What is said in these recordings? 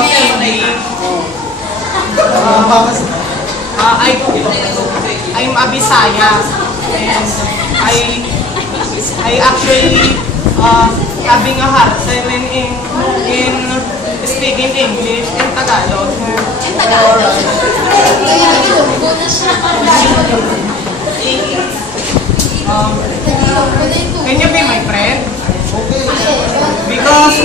Hindi. I'm a Bisaya. And I actually having a hard time in speaking English and Tagalog. Can you be my friend? Because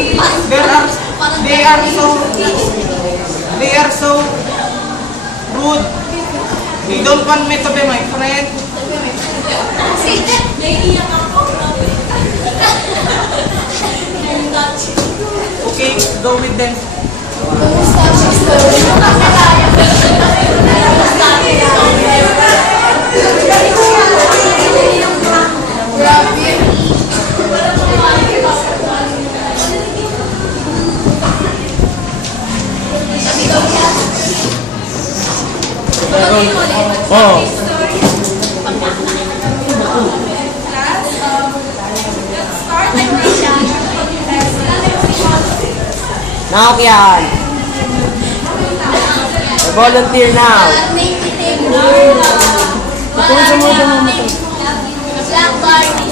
they are so rude. They don't want me to be my friend. Okay, go with them. Oh. Now yan. Volunteer now. Kung sa mga dumumatay. Black Barney.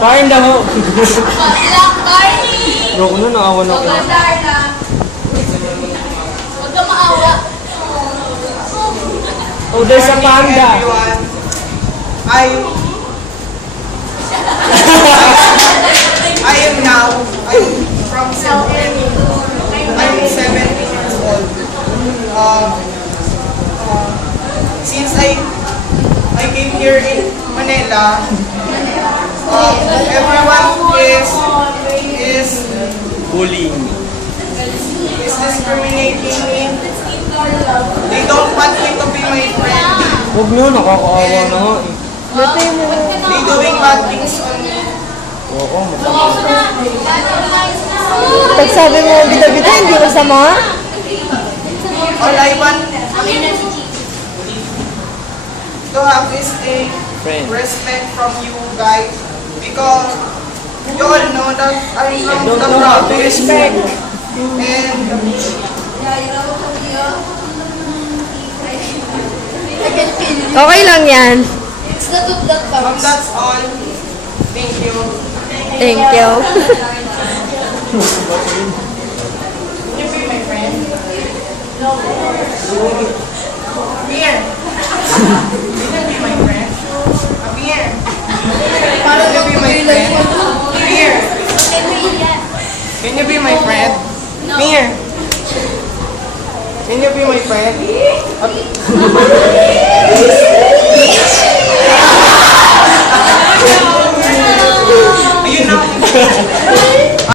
Kain daw. Black Barney. Bro, na naawa na ako. Darla. Huwag ka maawa. Oh, there's a panda. Everyone, I'm from 7. I'm 17 years old. Since I came here in Manila, everyone is Bullying. discriminating me. They don't want me to be my friend. Huwag nyo, nakakaawa na nga eh. They doing bad things on me. Oo, Pag sabi mo, bida-bida, hindi masama? All I want to have is a Friend. respect from you guys because you all know that I'm from Don't the know how to province respect. and Okay lang yan. It's the tube that comes. that's all. Thank you. Thank you. Can you be my friend? Here. Can you be my friend? Up here. Can you be my friend? Here. Can you be my friend? Here. Can you be my friend?